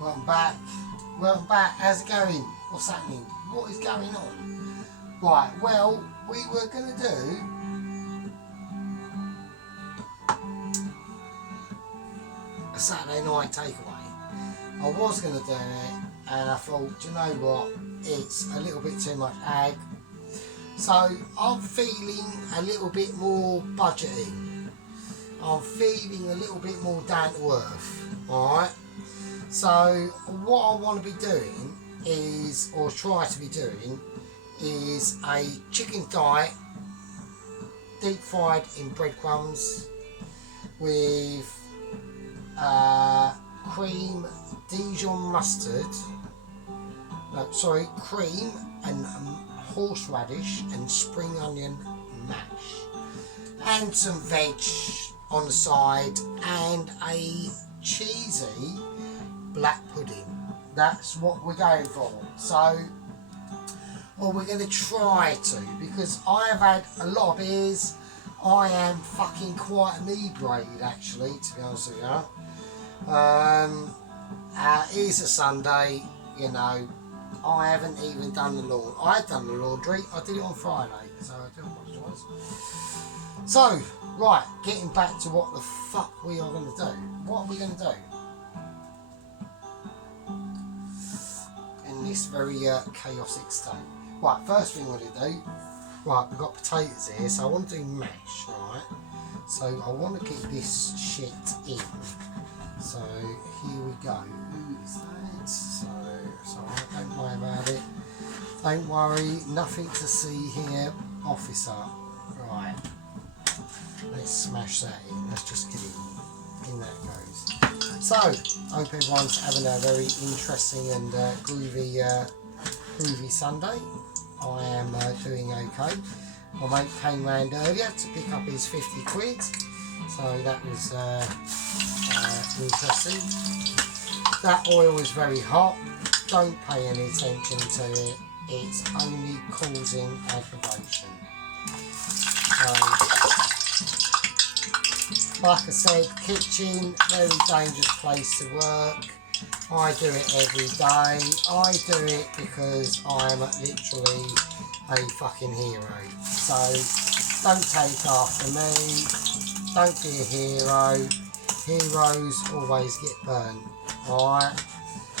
Welcome back. Welcome back. How's it going? What's happening? What is going on? Right, well, we were going to do a Saturday night takeaway. I was going to do it, and I thought, do you know what? It's a little bit too much ag. So I'm feeling a little bit more budgeting. I'm feeling a little bit more down to earth. Alright? So what I want to be doing is, or try to be doing, is a chicken thigh deep fried in breadcrumbs with cream Dijon mustard, cream and horseradish and spring onion mash, and some veg on the side, and a cheesy black pudding. That's what we're going for. So, or we're going to try to, because I have had a lot of beers. I am fucking quite inebriated, actually, to be honest with you. It is a Sunday, you know. I haven't even done the laundry. I had done the laundry. I did it on Friday, so I do apologise. So, right, getting back to what the fuck we are going to do. What are we going to do in this very chaotic state? Right, first thing we're going to do, right, we've got potatoes here, so I want to do mash, right? So I want to get this shit in. So here we go. Who is that? So don't worry about it. Don't worry, nothing to see here, officer. Right. Let's smash that in. Let's just get it in. In that goes. So, hope everyone's having a very interesting and groovy Sunday. I am doing okay. My mate came round earlier to pick up his 50 quid. So that was interesting. That oil is very hot. Don't pay any attention to it. It's only causing aggravation. So, like I said, kitchen, very dangerous place to work. I do it every day. I do it because I am literally a fucking hero. So don't take after me. Don't be a hero. Heroes always get burned. Alright?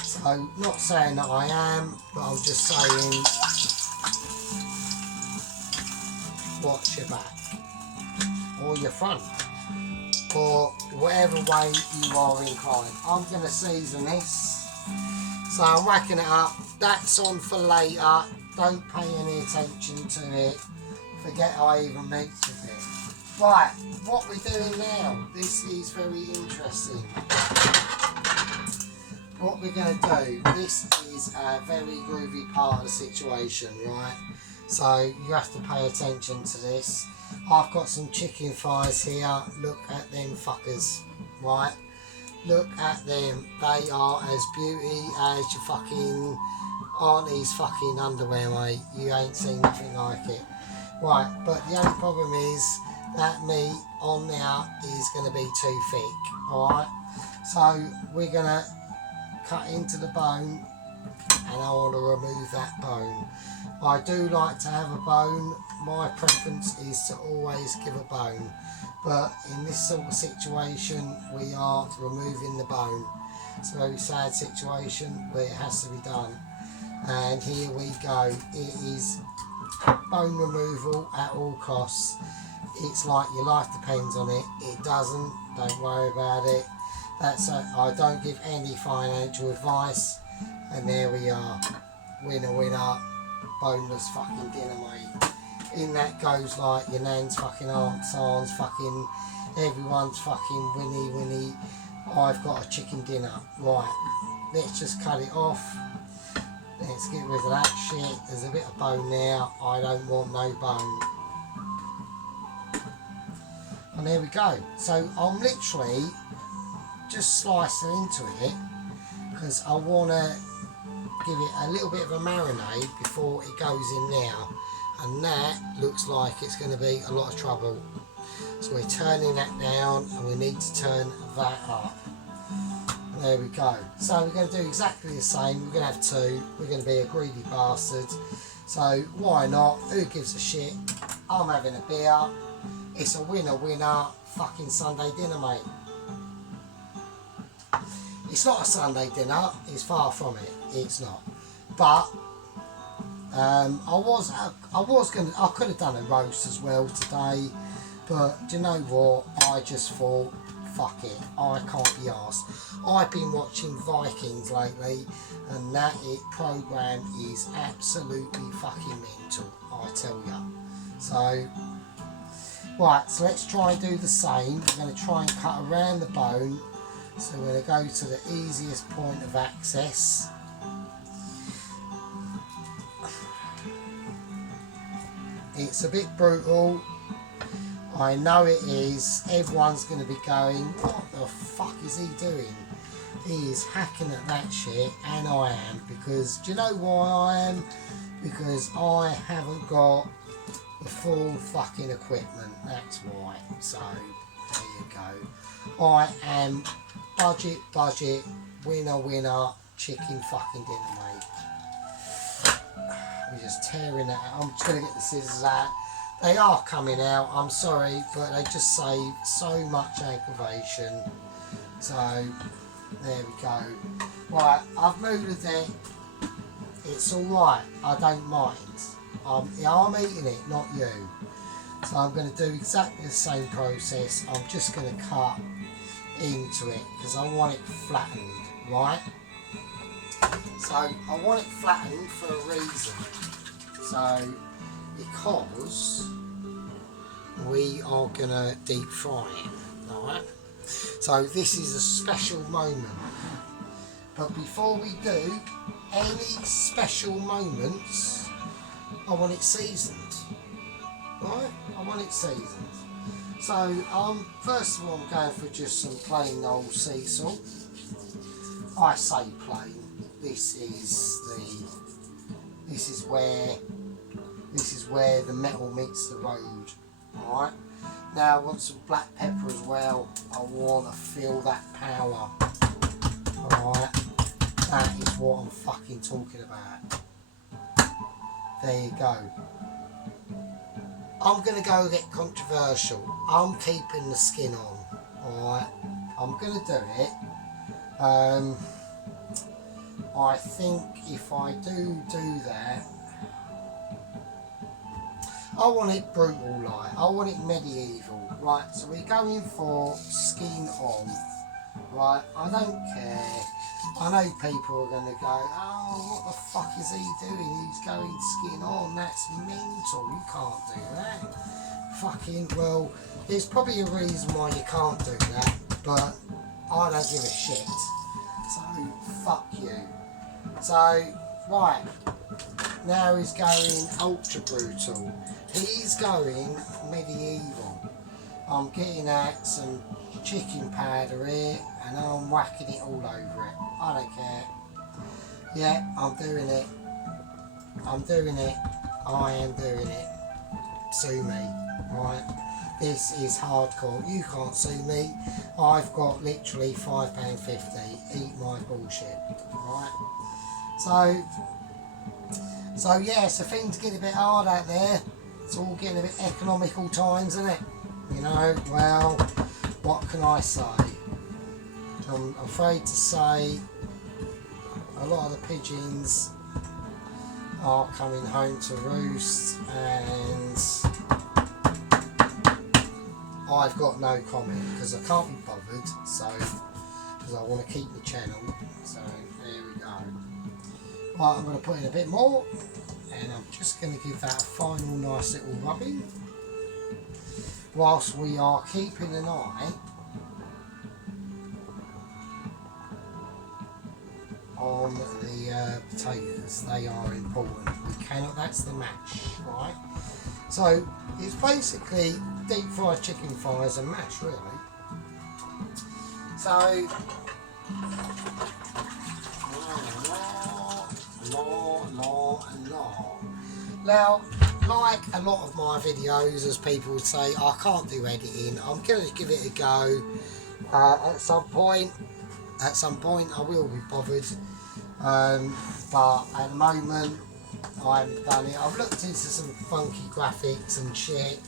So, not saying that I am, but I'm just saying, watch your back. Or your front. Or whatever way you are inclined. I'm going to season this. So I'm whacking it up. That's on for later. Don't pay any attention to it. Forget I even mentioned it. Right, what we're doing now. This is very interesting. What we're going to do. This is a very groovy part of the situation, right? So you have to pay attention to this. I've got some chicken thighs here. Look at them fuckers, right? Look at them. They are as beauty as your fucking auntie's fucking underwear, mate. You ain't seen nothing like it. Right, but the only problem is that meat on there is going to be too thick, alright? So we're going to cut into the bone, and I want to remove that bone. I do like to have a bone. My preference is to always give a bone, but in this sort of situation we are removing the bone. It's a very sad situation, but it has to be done. And here we go. It is bone removal at all costs. It's like your life depends on it. It doesn't. Don't worry about it. I don't give any financial advice. And there we are. Winner, winner. Boneless fucking dinner, mate. In that goes like your nan's fucking aunt's fucking everyone's fucking winnie. I've got a chicken dinner. Right. Let's just cut it off. Let's get rid of that shit. There's a bit of bone there. I don't want no bone. And there we go. So I'm literally just slicing into it because I want to give it a little bit of a marinade before it goes in now. And that looks like it's going to be a lot of trouble. So we're turning that down, and we need to turn that up. There we go. So we're going to do exactly the same. We're going to have two. We're going to be a greedy bastard. So why not? Who gives a shit? I'm having a beer. It's a winner. Fucking Sunday dinner, mate. It's not a Sunday dinner. It's far from it. It's not. But I could have done a roast as well today. But do you know what? I just thought, fuck it, I can't be arsed. I've been watching Vikings lately, and that programme is absolutely fucking mental, I tell ya. So, right, so let's try and do the same. We're going to try and cut around the bone. So we're going to go to the easiest point of access. It's a bit brutal. I know it is. Everyone's going to be going, what the fuck is he doing? He is hacking at that shit, and I am. Because, do you know why I am? Because I haven't got the full fucking equipment. That's why. So, there you go. I am budget, winner, chicken fucking dinner, mate. We're just tearing that out. I'm just going to get the scissors out. They are coming out, I'm sorry, but they just save so much aggravation. So, there we go. Right, I've moved it. It's alright, I don't mind. I'm eating it, not you. So I'm going to do exactly the same process. I'm just going to cut into it because I want it flattened, right? So I want it flattened for a reason. So, because we are going to deep fry it, alright? So this is a special moment. But before we do any special moments, I want it seasoned. Right? I want it seasoned. So first of all I'm going for just some plain old sea salt. I say plain. This is where the metal meets the road. Alright? Now I want some black pepper as well. I want to feel that power. Alright? That is what I'm fucking talking about. There you go. I'm going to go a bit controversial. I'm keeping the skin on. Alright? I'm going to do it. I think if I do that, I want it brutal, like, I want it medieval, right? So we're going for skin on, right? I don't care. I know people are going to go, oh, what the fuck is he doing? He's going skin on. That's mental. You can't do that. Fucking, well, there's probably a reason why you can't do that, but I don't give a shit. So, fuck you. So, right. Now he's going ultra brutal. He's going medieval. I'm getting at some chicken powder here and I'm whacking it all over it. I don't care. Yeah, I'm doing it. I'm doing it. I am doing it. Sue me. Right? This is hardcore. You can't sue me. I've got literally £5.50. Eat my bullshit. Right? So yeah, so things get a bit hard out there. It's all getting a bit economical times, isn't it? You know, well, what can I say? I'm afraid to say a lot of the pigeons are coming home to roost and I've got no comment because I can't be bothered, so because I want to keep the channel. So there we go. Right, I'm going to put in a bit more and I'm just going to give that a final nice little rubbing whilst we are keeping an eye on the potatoes. They are important. We cannot, that's the mash, right? So it's basically deep fried chicken thighs and mash, really. So now, like a lot of my videos, as people would say, I can't do editing. I'm going to give it a go at some point. At some point I will be bothered, but at the moment I haven't done it. I've looked into some funky graphics and shit,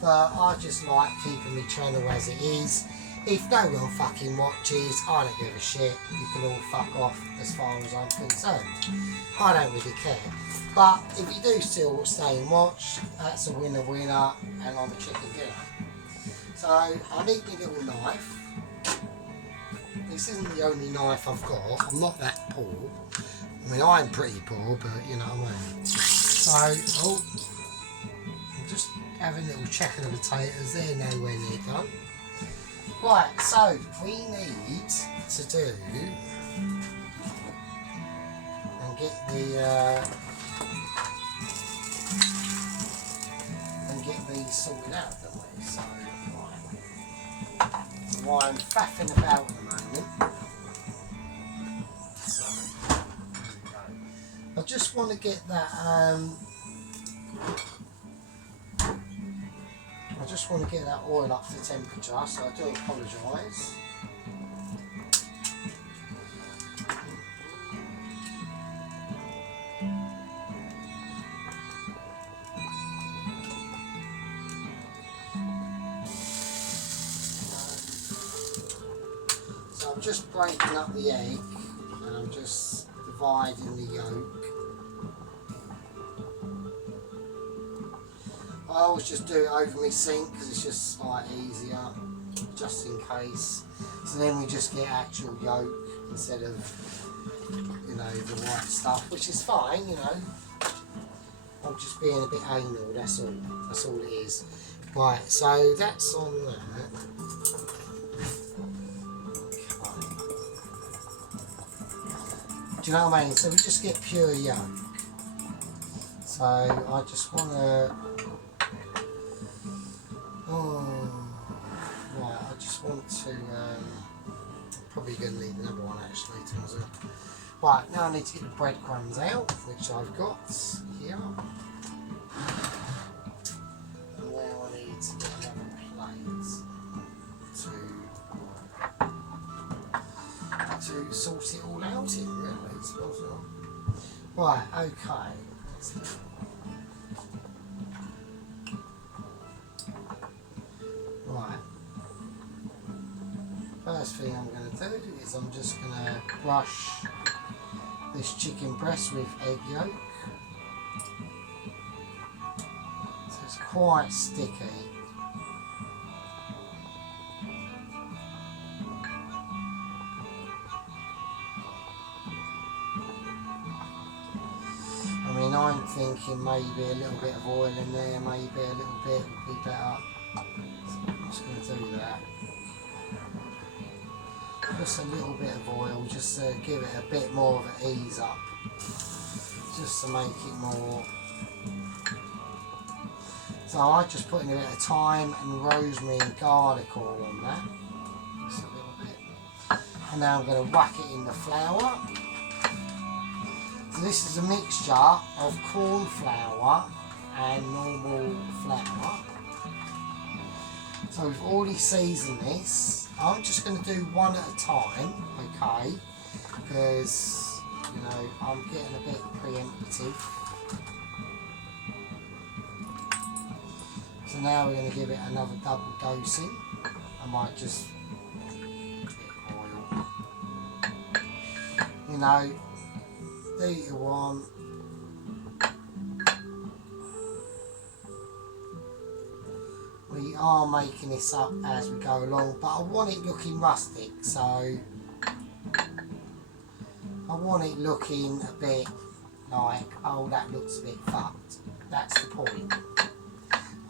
but I just like keeping my channel as it is. If no one fucking watches, I don't give a shit. You can all fuck off as far as I'm concerned. I don't really care. But if you do still stay and watch, that's a winner winner, and I'm a chicken dinner. So I need my little knife. This isn't the only knife I've got. I'm not that poor. I mean, I'm pretty poor, but you know what I mean. So, I'm just having a little check of the potatoes. They're nowhere near done. Right, so we need to do and get these sorted out, don't we? So, right. So I'm faffing about at the moment. So, there we go. I just want to get that. I just want to get that oil up to temperature, so I do apologise. So I'm just breaking up the egg and I'm just dividing the yolk. I always just do it over my sink because it's just like easier, just in case. So then we just get actual yolk instead of, you know, the white stuff, which is fine, you know. I'm just being a bit anal, that's all. That's all it is. Right, so that's on that. Okay. Do you know what I mean? So we just get pure yolk. So I just want to. Right, I just want to, probably going to need another one actually. Right, now I need to get the breadcrumbs out, which I've got here. And now I need to get another plate to sort it all out in, really. So, right, okay. Right, first thing I'm going to do is I'm just going to brush this chicken breast with egg yolk. So it's quite sticky. I mean, I'm thinking maybe a little bit of oil in there, maybe a little bit would be better. I'm just going to do that. Just a little bit of oil, just to give it a bit more of an ease up. Just to make it more. So I just put in a bit of thyme and rosemary and garlic oil on that. Just a little bit. And now I'm going to whack it in the flour. So this is a mixture of corn flour and normal flour. So we've already seasoned this. I'm just going to do one at a time, okay? Because, you know, I'm getting a bit preemptive. So now we're going to give it another double dosing. I might just get oil. You know, do what you want. We are making this up as we go along, but I want it looking rustic, so I want it looking a bit like, oh, that looks a bit fucked. That's the point.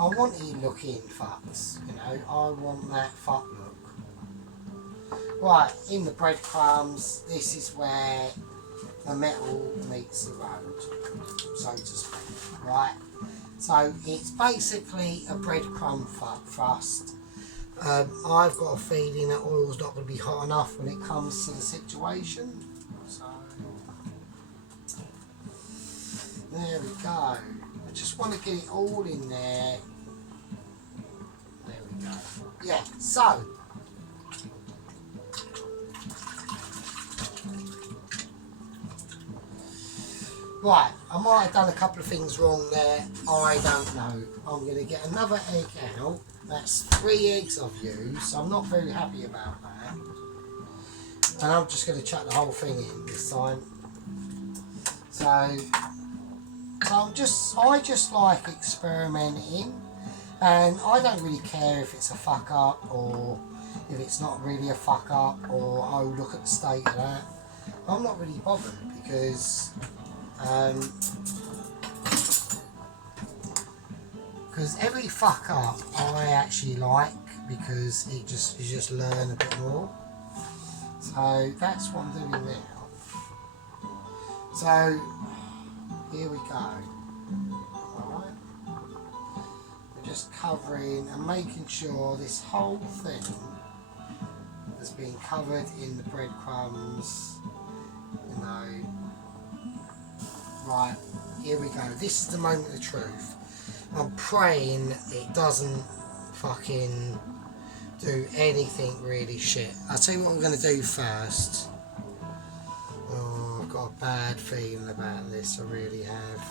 I want it looking fucked, you know, I want that fuck look. Right, in the breadcrumbs, this is where the metal meets the road, so to speak, right? So it's basically a breadcrumb thrust. I've got a feeling that oil's not going to be hot enough when it comes to the situation. So there we go. I just want to get it all in there. There we go. Yeah, so Right, I might have done a couple of things wrong there. I don't know. I'm going to get another egg out. That's 3 eggs I've used, so I'm not very happy about that. And I'm just going to chuck the whole thing in this time. So I just like experimenting, and I don't really care if it's a fuck up or if it's not really a fuck up, or oh look at the state of that. I'm not really bothered because every fuck up I actually like, because you just learn a bit more. So that's what I'm doing now. So here we go. Alright. We're just covering and making sure this whole thing has been covered in the breadcrumbs. You know. Right, here we go. This is the moment of truth. I'm praying it doesn't fucking do anything really shit. I'll tell you what I'm going to do first. Oh, I've got a bad feeling about this, I really have.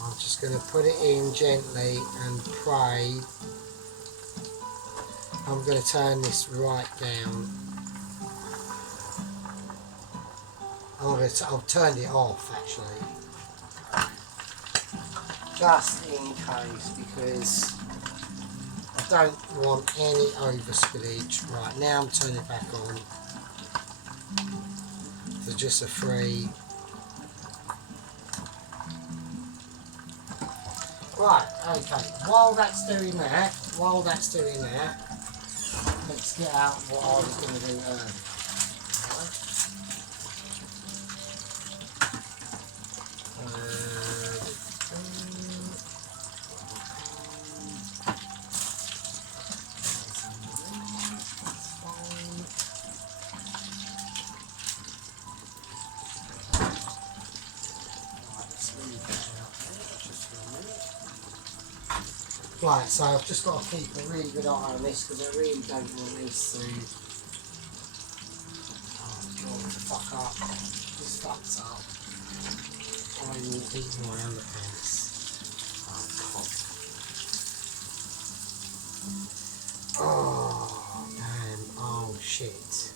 I'm just going to put it in gently and pray. I'm going to turn this right down. I've turned it off actually, just in case, because I don't want any overspillage. Right, now I'm turning it back on to just a 3. Right, okay, while that's doing that, let's get out what I was going to do earlier. Right, so I've just got to keep a really good eye on this, because I really don't want this to... Oh god, fuck up. This fucks up. I will eat my underpants. Oh, cock. Oh, damn. Oh, shit.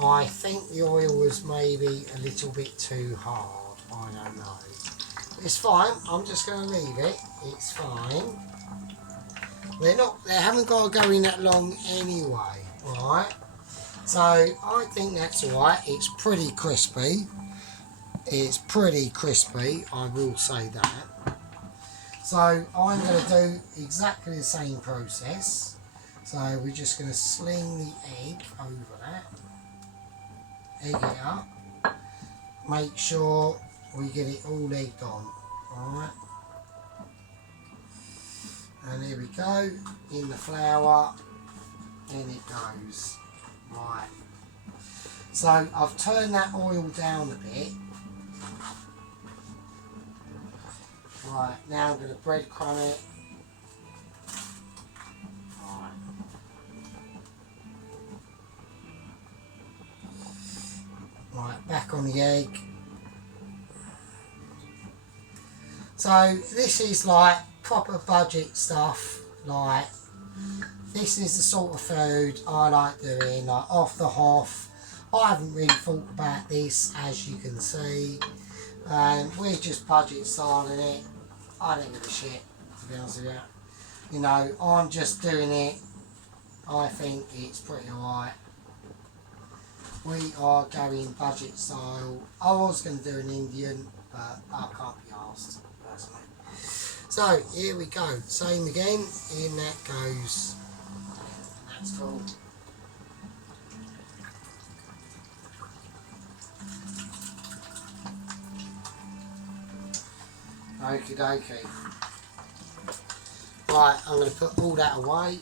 I think the oil was maybe a little bit too hard. I don't know. It's fine, I'm just going to leave it, it's fine. They haven't got to go in that long anyway, right? So I think that's alright, it's pretty crispy. It's pretty crispy, I will say that. So I'm going to do exactly the same process. So we're just going to sling the egg over that. Egg it up. Make sure we get it all egged on. Alright. And here we go. In the flour. In it goes. Right. So I've turned that oil down a bit. Right, now I'm going to breadcrumb it. Right. Right, back on the egg. So this is like proper budget stuff. Like, this is the sort of food I like doing, like off the hoff. I haven't really thought about this, as you can see. We're just budget styling it. I don't give a shit, to be honest with you. You know, I'm just doing it. I think it's pretty alright. We are going budget style. I was going to do an Indian, but I can't be asked, personally. So, here we go. Same again. In that goes. That's cool. Okie dokie. Right, I'm going to put all that away.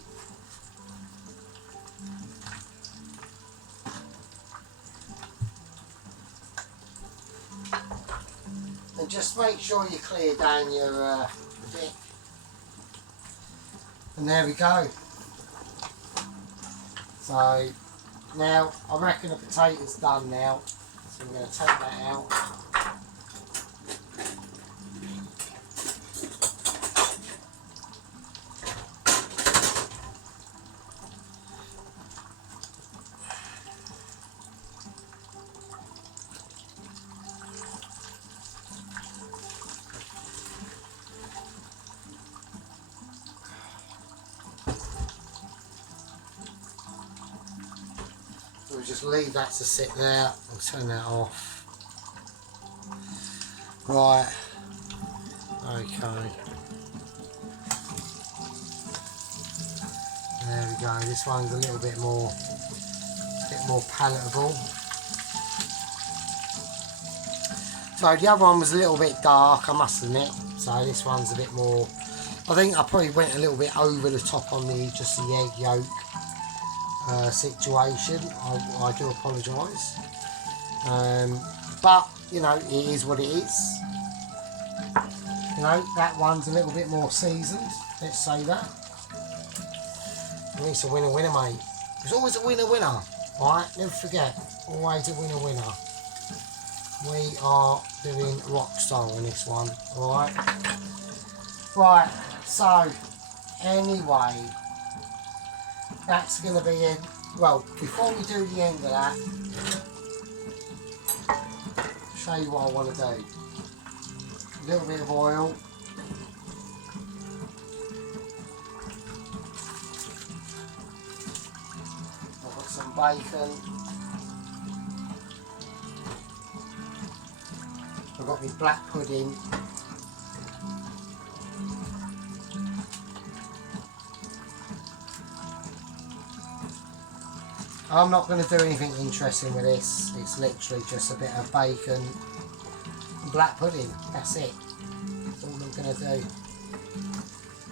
And just make sure you clear down your bit. And there we go. So now I reckon the potato's done now. So I'm going to take that out. We'll just leave that to sit there. I'll turn that off. Right. Okay. There we go. This one's a little bit more palatable. So the other one was a little bit dark, I must admit. So this one's a bit more. I think I probably went a little bit over the top on just the egg yolk situation. I do apologise, but you know, it is what it is. You know, that one's a little bit more seasoned, let's say that. It's a winner winner, mate. There's always a winner winner, right? Never forget, always a winner winner. We are doing rock style in this one, alright? Right, so anyway, that's going to be it. Well, before we do the end of that, I'll show you what I want to do. A little bit of oil. I've got some bacon. I've got my black pudding. I'm not going to do anything interesting with this. It's literally just a bit of bacon and black pudding. That's it. That's all I'm going to do.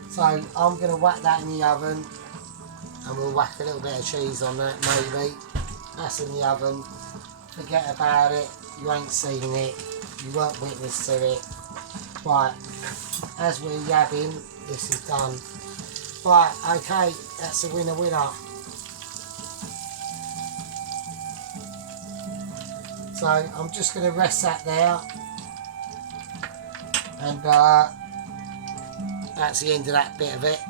So I'm going to whack that in the oven, and we'll whack a little bit of cheese on that maybe. That's in the oven. Forget about it. You ain't seen it. You weren't witness to it. Right. As we're yabbing, this is done. Right. Okay. That's a winner winner. So I'm just going to rest that there, and that's the end of that bit of it.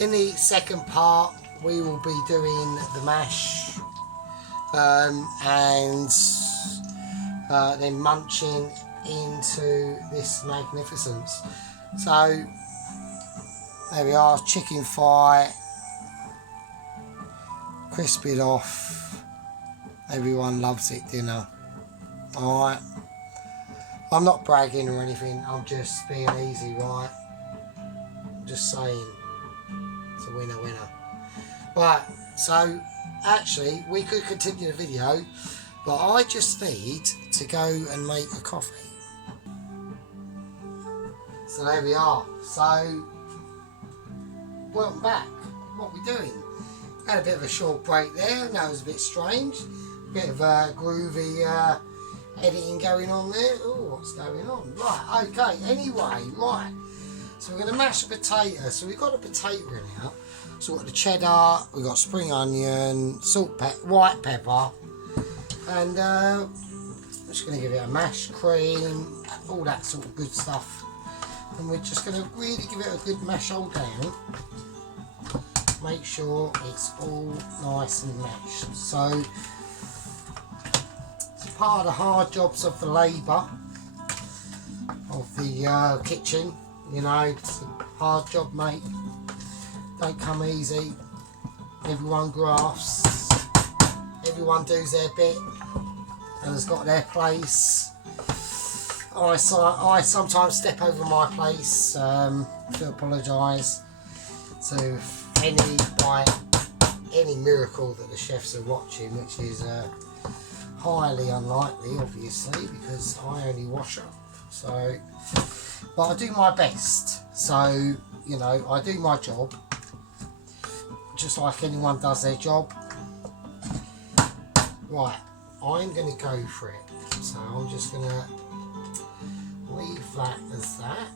In the second part we will be doing the mash, and then munching into this magnificence. So there we are, chicken thigh, crisp it off. Everyone loves it dinner. Alright, I'm not bragging or anything, I'm just being easy, right? I'm just saying, it's a winner winner. Right, so actually we could continue the video, but I just need to go and make a coffee. So there we are. So welcome back. What are we doing? Had a bit of a short break there, that was a bit strange. Bit of a groovy editing going on there. Oh, what's going on? Right, okay, anyway, right. So we're going to mash a potato. So we've got a potato in here. So we've got the cheddar, we've got spring onion, white pepper, and I'm just going to give it a mash, cream, all that sort of good stuff. And we're just going to really give it a good mash all down. Make sure it's all nice and mashed. So part of the hard jobs of the labour of the kitchen, you know, it's a hard job, mate. Don't come easy. Everyone grafts, everyone does their bit and has got their place. I sometimes step over my place. I do apologise. So if any miracle that the chefs are watching, which is highly unlikely, obviously, because I only wash up. So, but I do my best. So, you know, I do my job, just like anyone does their job. Right, I'm going to go for it. So I'm just going to leave that as that,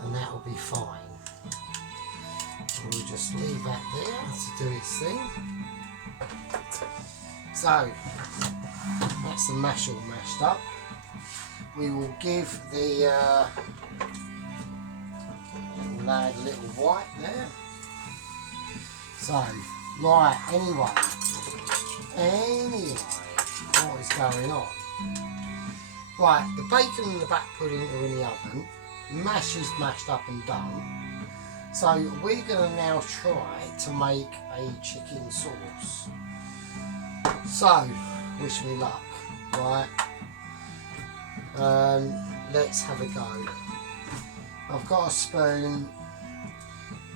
and that will be fine. And we'll just leave that there to do its thing. So that's the mash all mashed up. We will give the lad a little white there. So, right, anyway, what is going on? Right, the bacon and the back pudding are in the oven. Mash is mashed up and done. So we're going to now try to make a chicken sauce. So, wish me luck, right? Let's have a go. I've got a spoon,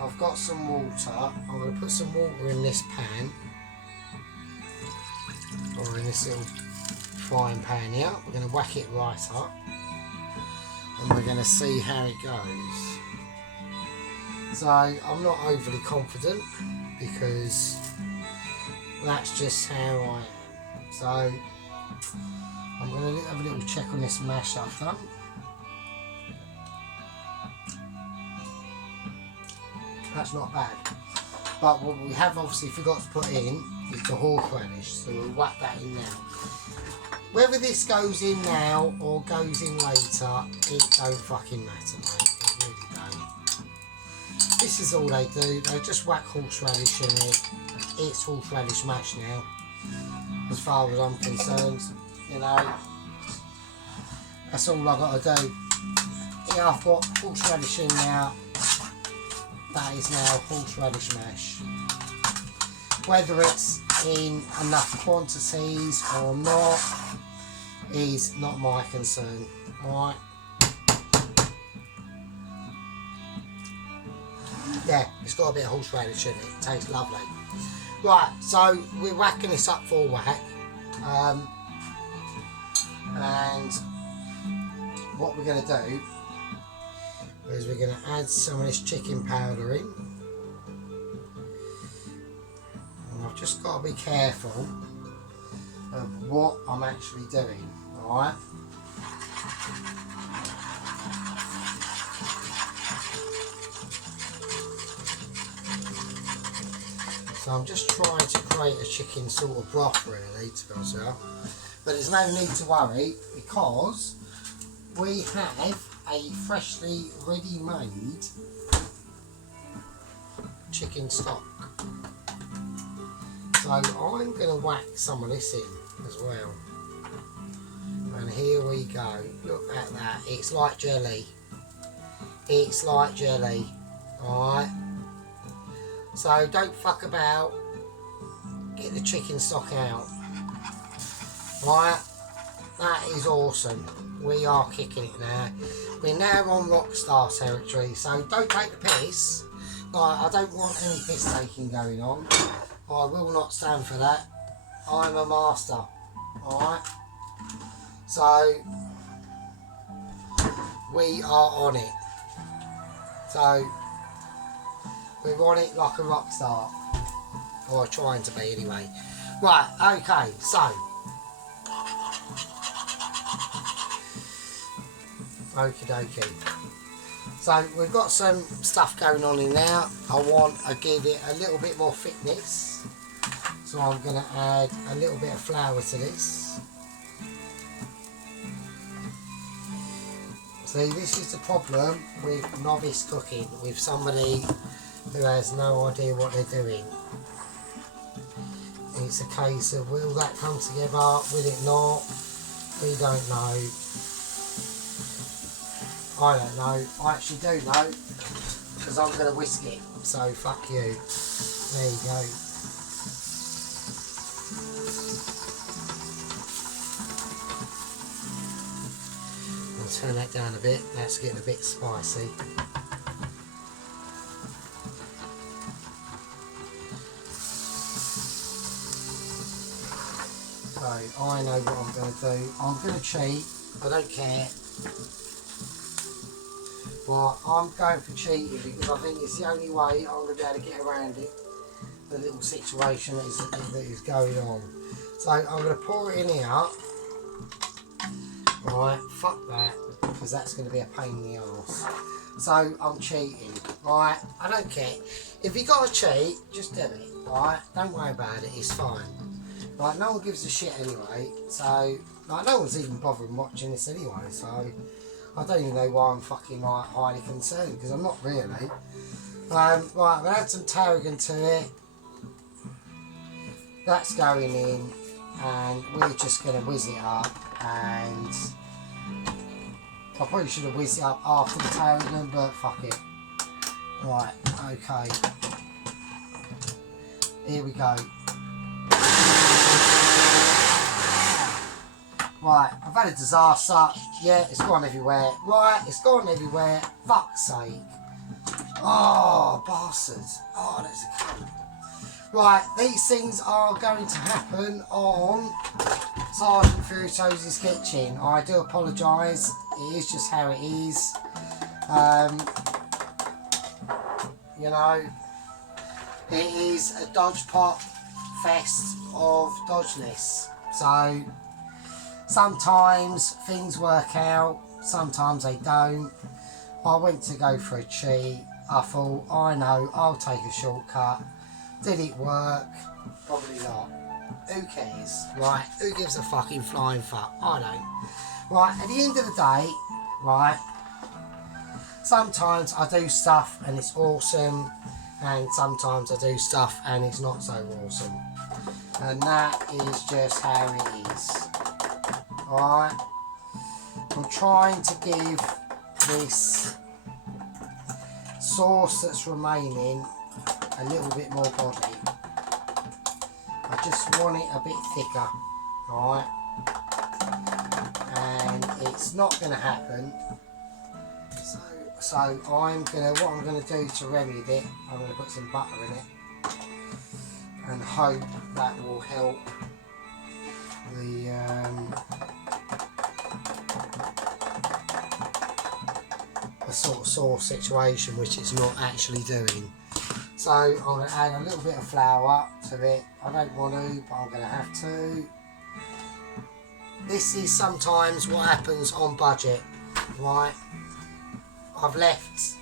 I've got some water. I'm going to put some water in this pan, or in this little frying pan here. We're going to whack it right up and we're going to see how it goes. So I'm not overly confident because that's just how I am. So I'm going to have a little check on this mash I've done. That's not bad. But what we have obviously forgot to put in is the horseradish, so we'll whack that in now. Whether this goes in now or goes in later, it don't fucking matter, mate. It really don't. This is all they do. They just whack horseradish in it. It's horseradish mash now, as far as I'm concerned. You know, that's all I've got to do. Here I've got horseradish in now. That is now horseradish mash. Whether it's in enough quantities or not is not my concern. Alright. Yeah, it's got a bit of horseradish in it. It tastes lovely. Right, so we're whacking this up full whack. And what we're going to do is we're going to add some of this chicken powder in. And I've just got to be careful of what I'm actually doing, alright? So I'm just trying to create a chicken sort of broth really, to be honest with you. But there's no need to worry because we have a freshly ready-made chicken stock. So I'm going to whack some of this in as well. And here we go. Look at that. It's like jelly. It's like jelly. Alright. So don't fuck about. Get the chicken stock out. Right. That is awesome. We are kicking it now. We're now on rockstar territory, so don't take the piss. I don't want any piss taking going on. I will not stand for that. I'm a master. Alright? So we are on it. So we're on it like a rock star. Or trying to be anyway. Right, okay, so okie dokie. So we've got some stuff going on in there. I want to give it a little bit more thickness. So I'm going to add a little bit of flour to this. See, this is the problem with novice cooking, with somebody who has no idea what they're doing. It's a case of, will that come together, will it not? We don't know. I don't know. I actually do know, because I'm going to whisk it, so fuck you. There you go. I'll turn that down a bit, that's getting a bit spicy. So I know what I'm going to do. I'm going to cheat, I don't care. But I'm going for cheating because I think it's the only way I'm going to be able to get around it, the little situation that is going on. So I'm going to pour it in here. Right, fuck that, because that's going to be a pain in the arse. So I'm cheating, right? I don't care. If you got to cheat, just do it, right? Don't worry about it, it's fine. Like, no one gives a shit anyway, so, like, no one's even bothering watching this anyway, so I don't even know why I'm fucking, like, highly concerned, because I'm not really. Right, I'm going to add some tarragon to it. That's going in, and we're just going to whiz it up, and I probably should have whizzed it up after the tarragon, but fuck it. Right, okay. Here we go. Right, I've had a disaster. Yeah, it's gone everywhere. Right, it's gone everywhere. Fuck's sake. Oh, bastards. Oh, that's a cunt. Right, these things are going to happen on Sergeant Furioso's kitchen. I do apologise. It is just how it is. You know, it is a dodge pot fest of dodginess. So sometimes things work out, sometimes they don't. I went to go for a cheat. I thought, I know, I'll take a shortcut. Did it work? Probably not. Who cares? Right, who gives a fucking flying fuck? I don't. Right, at the end of the day, right, sometimes I do stuff and it's awesome, and sometimes I do stuff and it's not so awesome. And that is just how it is. Alright? I'm trying to give this sauce that's remaining a little bit more body. I just want it a bit thicker. Alright? And it's not going to happen. So what I'm gonna do to remedy it, I'm gonna put some butter in it and hope that will help the sort of sauce situation, which it's not actually doing. So I'm gonna add a little bit of flour to it. I don't want to, but I'm gonna have to. This is sometimes what happens on budget, right? I've left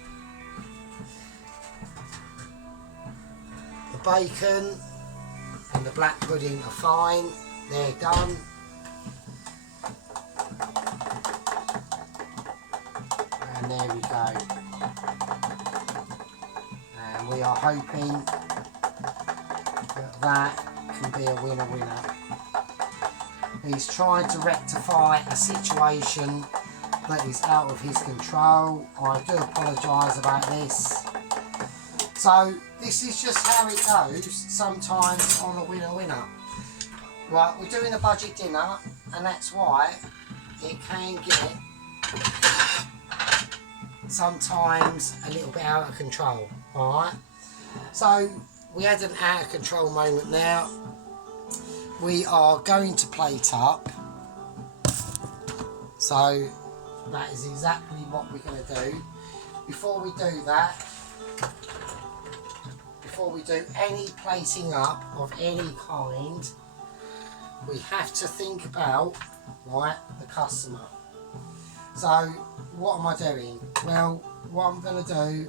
the bacon and the black pudding are fine, they're done. And there we go. And we are hoping that that can be a winner. He's trying to rectify a situation that is out of his control. I do apologise about this. So this is just how it goes sometimes on a winner. Right, we're doing a budget dinner, and that's why it can get sometimes a little bit out of control. Alright, so we had an out of control moment now. We are going to plate up. So that is exactly what we're going to do. Before we do that, before we do any plating up of any kind, we have to think about, right, the customer. So what am I doing? Well, what I'm going to do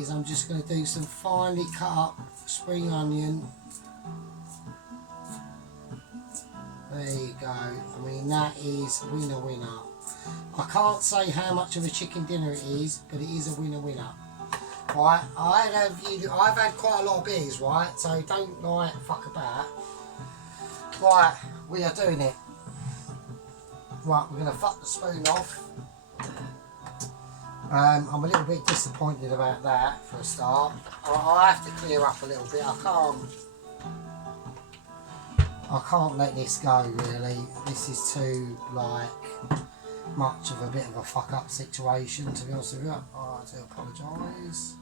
is I'm just going to do some finely cut up spring onion. There you go. I mean, that is winner. I can't say how much of a chicken dinner it is, but it is a winner. Right, I've had quite a lot of beers, right? So don't like fuck about. Right, we are doing it. Right, we're gonna fuck the spoon off. I'm a little bit disappointed about that for a start. I have to clear up a little bit. I can't let this go, really. This is too, like, much of a bit of a fuck up situation, to be honest with you. Oh, I do apologise.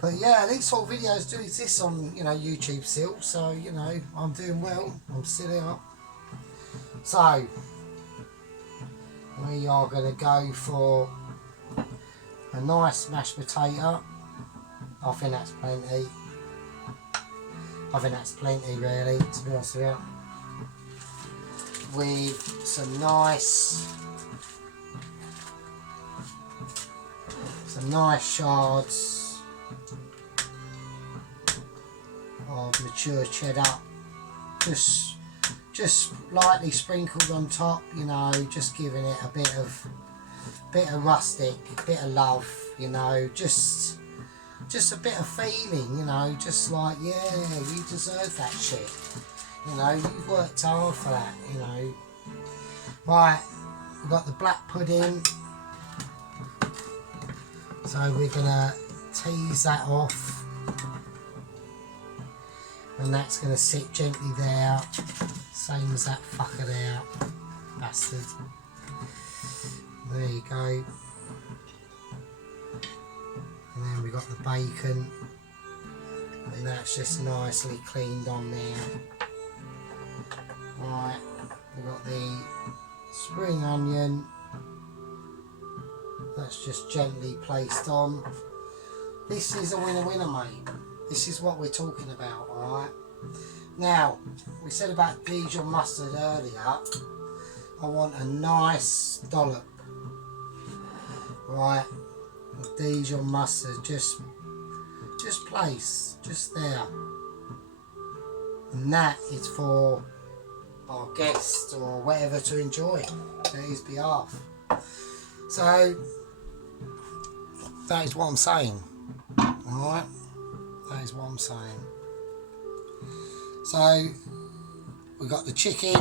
But yeah, these sort of videos do exist on, you know, YouTube still, so, you know, I'm doing well. I'm still here. So, we are going to go for a nice mashed potato. I think that's plenty. I think that's plenty, really, to be honest with you. With some nice some nice shards of mature cheddar, just lightly sprinkled on top, you know, just giving it a bit of rustic, bit of love, you know, just a bit of feeling, you know, just like, yeah, you deserve that shit, you know, you've worked hard for that, you know. Right, we've got the black pudding, so we're gonna tease that off, and that's gonna sit gently there, same as that fucker there, bastard. There you go. And then we've got the bacon, and that's just nicely cleaned on there. Right, we've got the spring onion, that's just gently placed on. This is a winner, mate. This is what we're talking about, alright? Now, we said about Dijon mustard earlier. I want a nice dollop, right? Dijon mustard, just place, just there, and that is for our guests or whatever to enjoy at his behalf. So that is what I'm saying, alright? That is what I'm saying. So we got the chicken,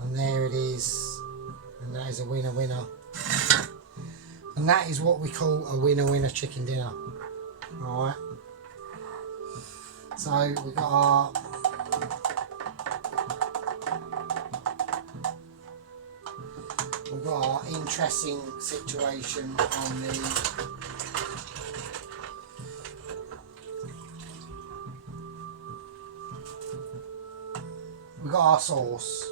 and there it is, and that is a winner. And that is what we call a winner chicken dinner. Alright. So we've got our interesting situation on the we've got our sauce.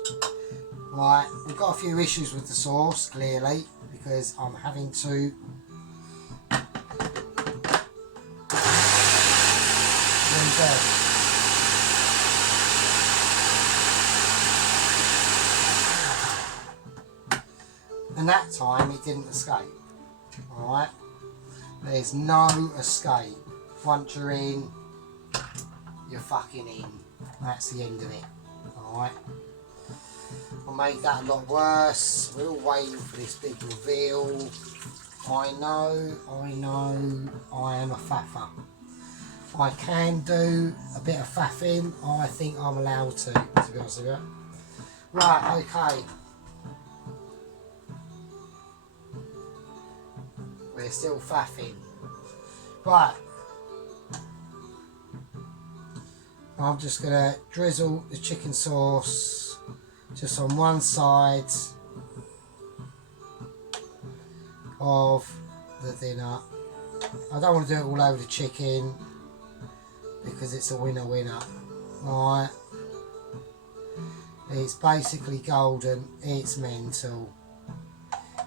Right, we've got a few issues with the sauce, clearly, because I'm having to and that time it didn't escape. Alright, there's no escape. Once you're in, you're fucking in. That's the end of it. Alright, I made that a lot worse. We're all waiting for this big reveal. I know, I am a faffer. I can do a bit of faffing. I think I'm allowed to be honest with you. Right, okay. We're still faffing. Right. I'm just going to drizzle the chicken sauce just on one side of the dinner. I don't want to do it all over the chicken because it's a winner. Alright. It's basically golden. It's mental.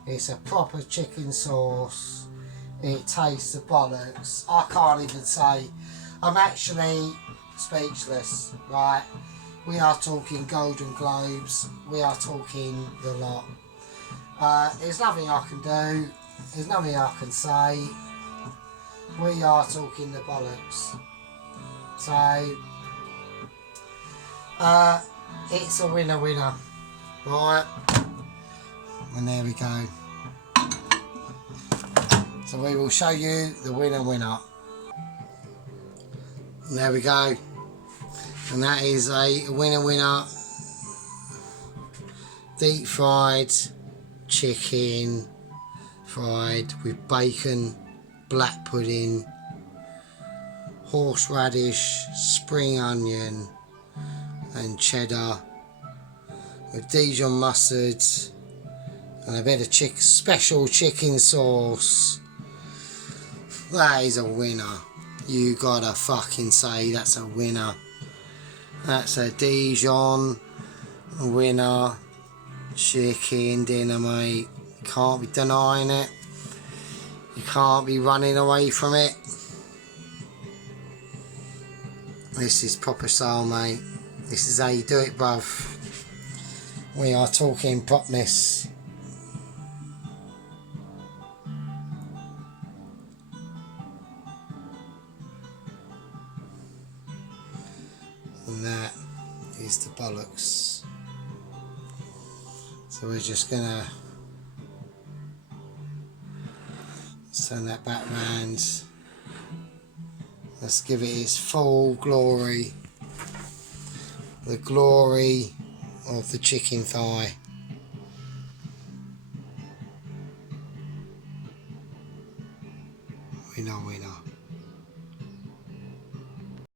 It's a proper chicken sauce. It tastes the bollocks. I can't even say. I'm actually speechless, right? We are talking Golden Globes. We are talking the lot. There's nothing I can do. There's nothing I can say. We are talking the bollocks. So, it's a winner, right? And there we go. So we will show you the winner. And there we go. And that is a winner. Deep fried chicken, fried with bacon, black pudding, horseradish, spring onion and cheddar with Dijon mustard and a bit of special chicken sauce. That is a winner. You gotta fucking say that's a winner. That's a Dijon winner chicken dinner, mate. You can't be denying it. You can't be running away from it. This is proper style, mate. This is how you do it, bruv. We are talking properness. is the bollocks. So we're just gonna turn that back round. Let's give it its full glory. The glory of the chicken thigh. Winner, winner.